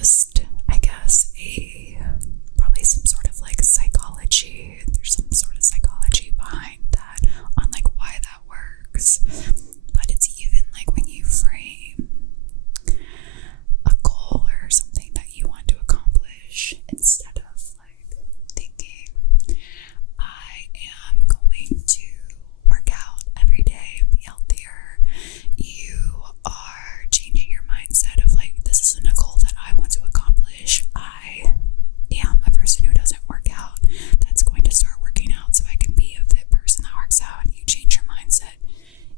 just, I guess, probably some sort of like psychology. There's some sort of psychology behind that on like why that works. But it's even like when you frame a goal or something that you want to accomplish, instead of like thinking, I am going to work out every day and be healthier, you are changing your mindset of like, this isn't a goal that I want to accomplish. I am a person who doesn't work out that's going to start working out so I can be a fit person that works out. And you change your mindset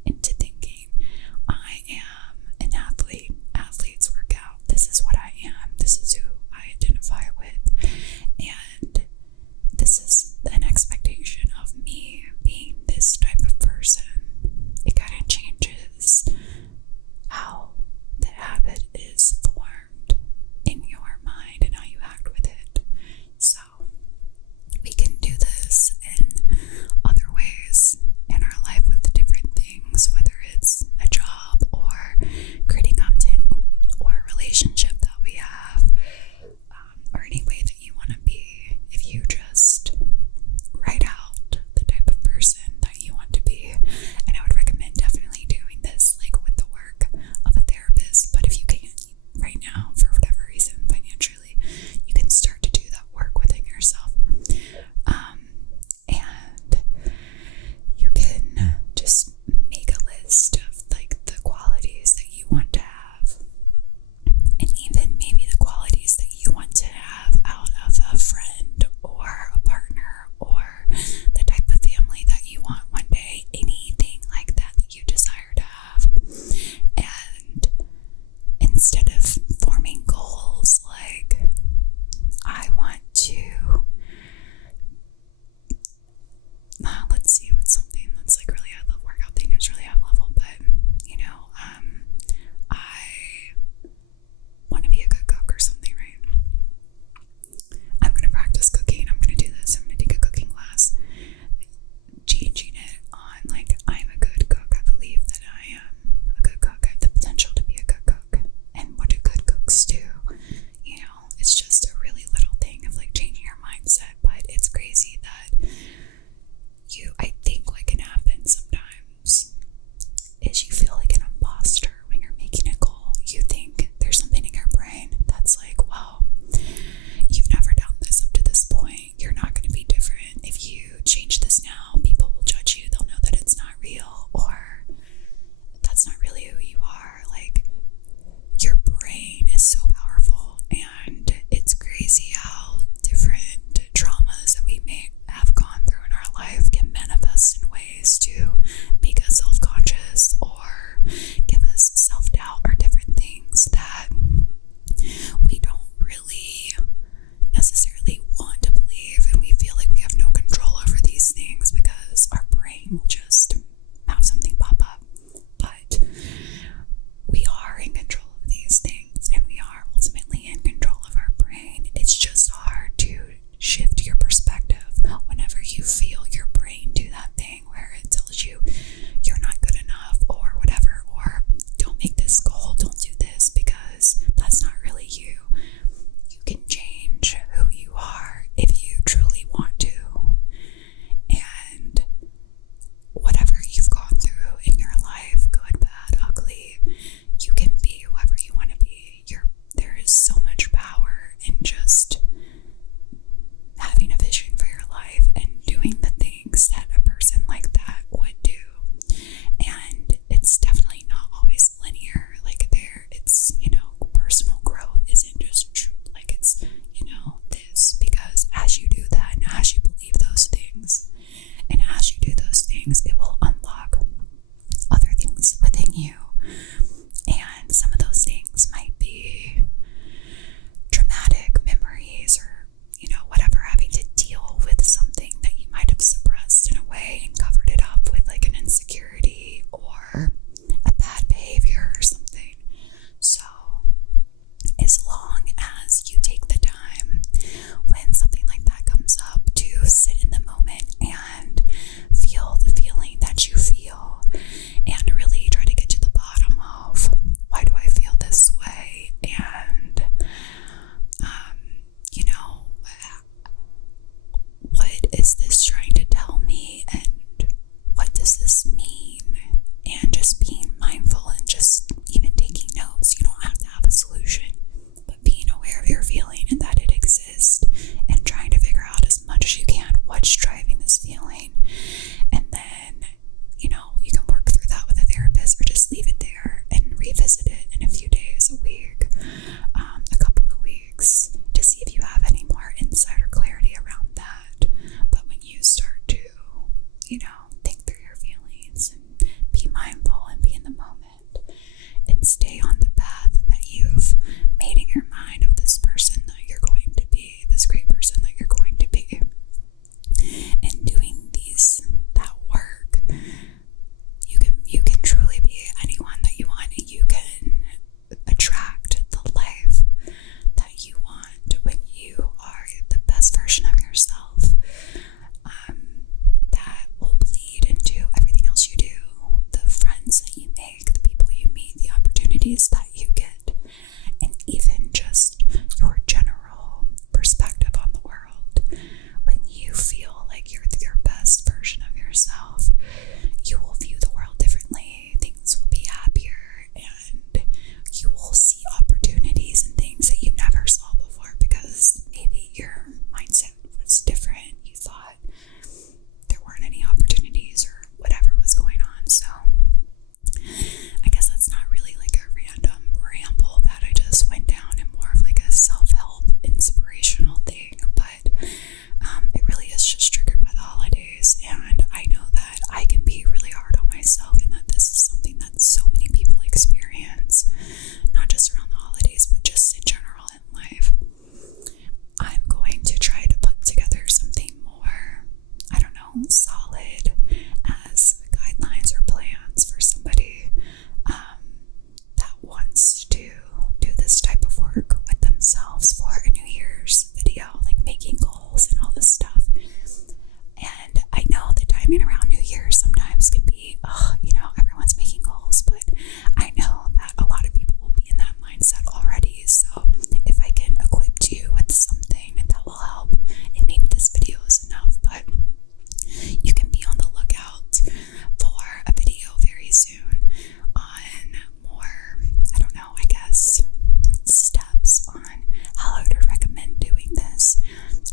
into thinking, I am an athlete. Athletes work out. This is what I am. This is who I identify with. And this is an expectation of me being this type of person. It kind of changes how the habit is formed in your mind and how you act with it. So we can do this in other ways in our life with different things, whether it's a job or creating content or a relationship that we have, or any way that you want to be. If you just write out the type of person that you want to be, and I would recommend definitely doing this like with the work of a therapist, but if you can't right now for whatever reason financially, you can start to do that work within yourself. And you can just make a list of like the qualities that you want to have, and even maybe the qualities that you want to have out of a friend or a partner or the type of family that you want one day, anything like that that you desire to have. And instead of forming goals like, I want to, let's see, what's something that's like really high level, workout thing that's really high level, but you know, I want to be a good cook or something, right? I'm going to practice cooking. I'm going to do this. I'm going to take a cooking class. Changing it on like, I'm a good cook. I believe that I am a good cook. I have the potential to be a good cook. And what just went down in more of like a self-help inspirational thing, but it really is just triggered by the holidays, and I know that I can be really hard on myself, and that this is something that so many people experience, not just around the holidays, but just in general in life. I'm going to try to put together something more, I don't know, solid as guidelines or plans for somebody that wants to do this type of work with themselves for a New Year's video, like making goals and all this stuff. And I know the timing around New Year's sometimes can be, everyone's making goals, but I know that a lot of people will be in that mindset already. So if I can equip you with something that will help, and maybe this video is enough, but you can be on the lookout for a video very soon on more, I don't know, I guess, steps on how I would recommend doing this.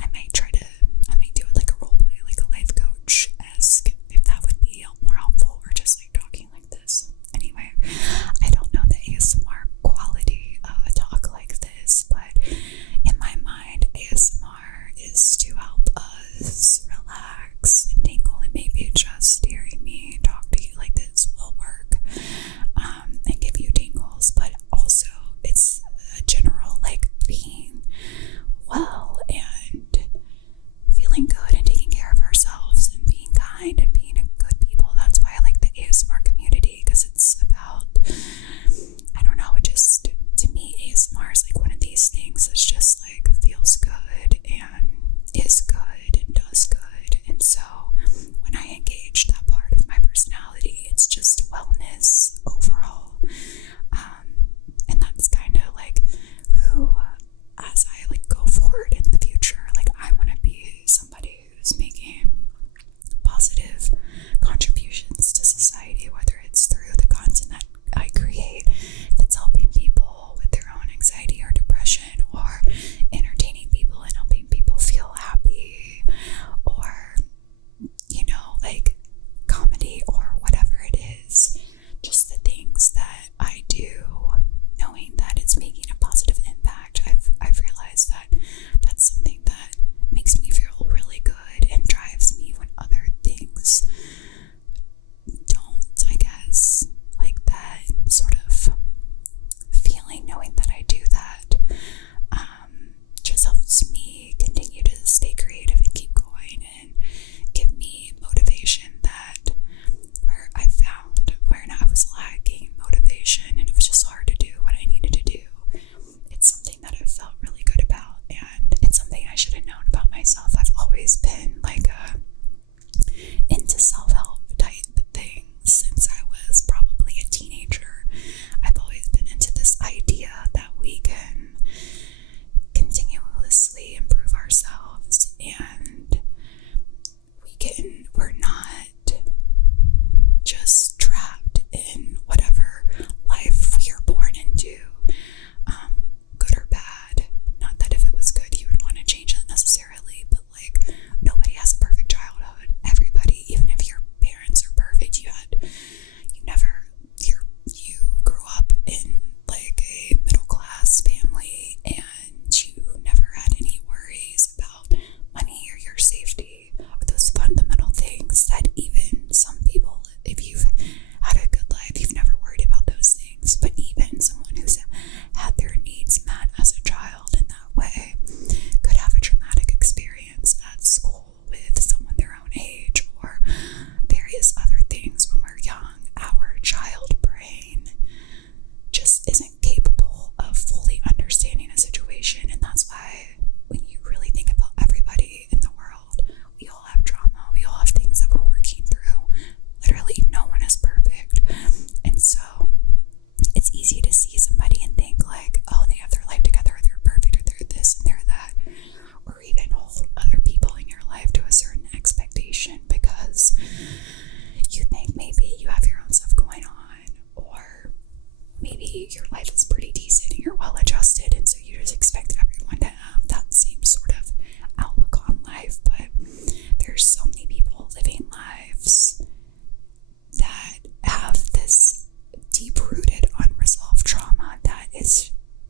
I might do it like a role play, like a life coach-esque, if that would be more helpful, or just like talking like this. Anyway, I don't know the ASMR quality talk like this, but in my mind, ASMR is to help us relax and tingle, and maybe just hearing me talk to you like this will work and give you tingles, but also it's a general like being well and feeling good and taking care of ourselves and being kind and being a good people. That's why I like the ASMR community, because it's about, I don't know, it just, to me, ASMR is like one of these things that's just like feels good and is good and does good. And so when I engage that part of my personality, it's just wellness overall. And that's kind of like who, as I like go forward in the future, like I want to be somebody who's making positive contributions to society, whether it's through the content that I create that's helping people with their own anxiety or depression, or entertaining people in a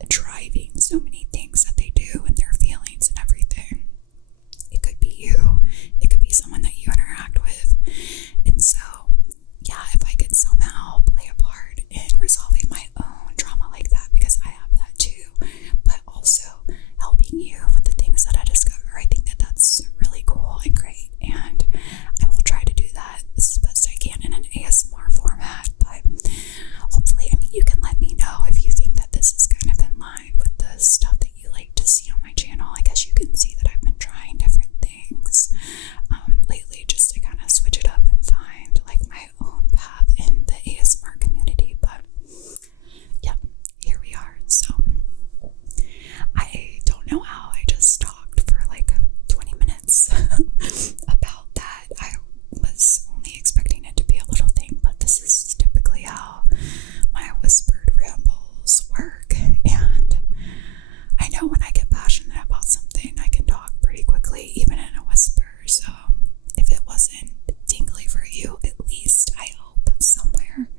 driving so many things that they do and their feelings and everything. It could be you, it could be someone that you interact with. And so, yeah, if I could somehow play a part in resolving my own trauma like that, because I have that too, but also helping you with the things that I discover, I think that that's really cool and great. And I will try to do that as best I can in an ASMR format. But hopefully, I mean, you can let me know if you think that this is kind of in line with the stuff that you like to see on my channel. I guess you can see that I've been trying different things lately, just to kind of switch it up and find like my own path in the ASMR community. But yeah, here we are. So I don't know how I just talked for like 20 minutes about that. I was only expecting it to be a little thing, but this is typically how my whispered rambles work. And I know when I get passionate about something, I can talk pretty quickly, even in a whisper. So if it wasn't tingly for you, at least I hope somewhere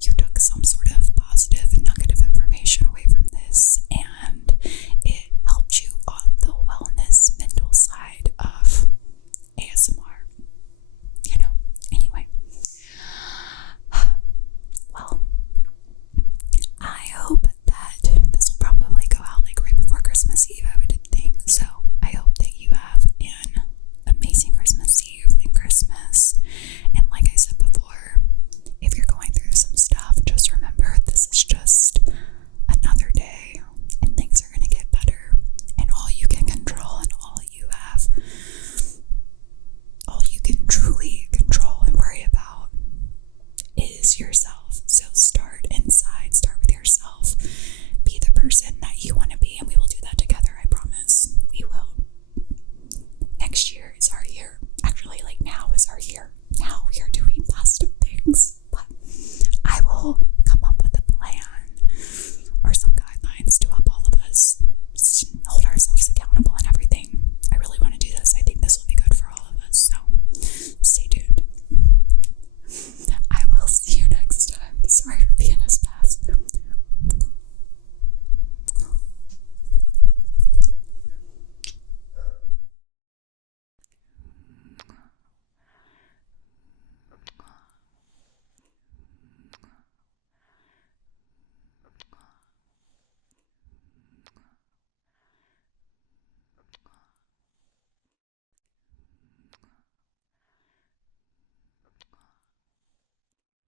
you took some sort of positive and nugget of information away from this, and it helped you on the wellness mental side of ASMR. You know, anyway. Well, I hope that this will probably go out like right before Christmas Eve, I would think. So I hope that you have an amazing Christmas Eve and Christmas. And like I said before, if you're going through some stuff, just remember this is just another day and things are going to get better. And all you can control and all you can truly control and worry about is yourself. So start inside, start with yourself. Be the person that you want to